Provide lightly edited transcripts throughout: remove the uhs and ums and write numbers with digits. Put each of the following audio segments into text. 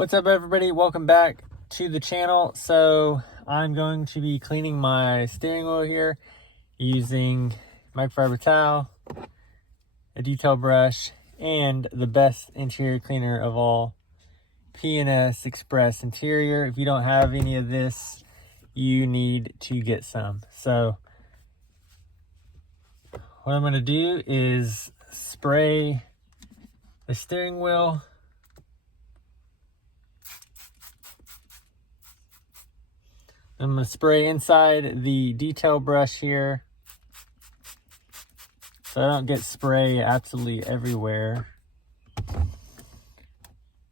What's up, everybody? Welcome back to the channel. So I'm going to be cleaning my steering wheel here using microfiber towel, a detail brush, and the best interior cleaner of all, P&S Express Interior. If you don't have any of this, you need to get some. So what I'm going to do is spray the steering wheel. I'm going to spray inside the detail brush here so I don't get spray absolutely everywhere.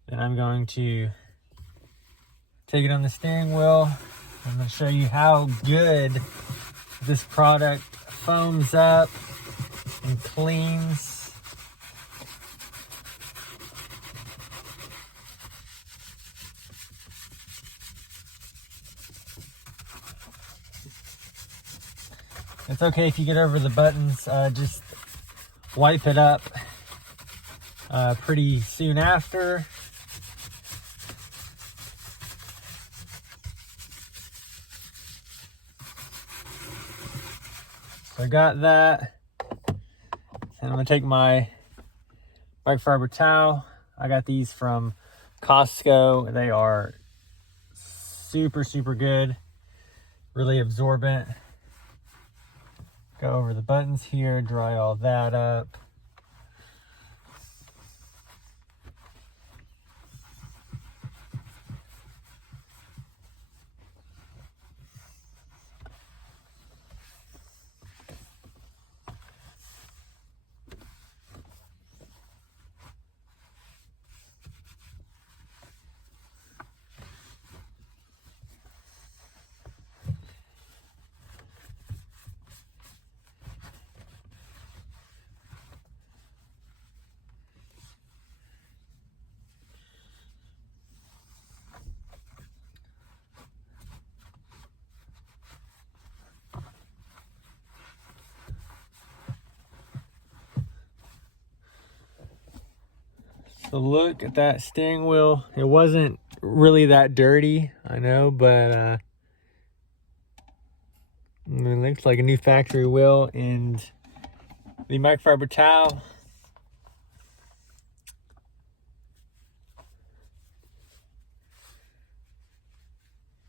Then I'm going to take it on the steering wheel. I'm going to show you how good this product foams up and cleans. It's okay if you get over the buttons, just wipe it up pretty soon after. So I got that. And I'm gonna take my microfiber towel. I got these from Costco. They are super good, really absorbent. Go over the buttons here, dry all that up. So look at that steering wheel. It wasn't really that dirty, I know, but it looks like a new factory wheel. And the microfiber towel,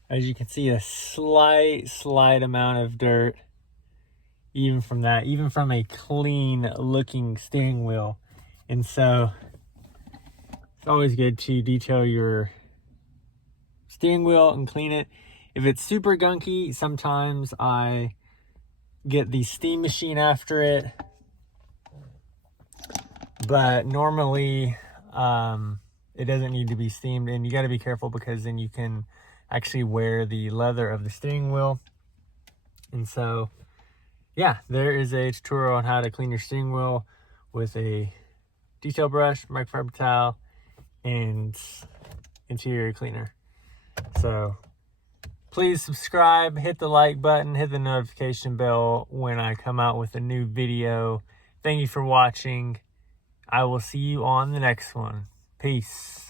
as you can see, a slight amount of dirt, even from that, even from a clean looking steering wheel. And so it's always good to detail your steering wheel and clean it. If it's super gunky, sometimes I get the steam machine after it. But normally, it doesn't need to be steamed. And you got to be careful because then you can actually wear the leather of the steering wheel. And so, yeah, there is a tutorial on how to clean your steering wheel with a detail brush, microfiber towel, and interior cleaner. So please subscribe, hit the like button, hit the notification bell when I come out with a new video. Thank you for watching. I will see you on the next one. Peace.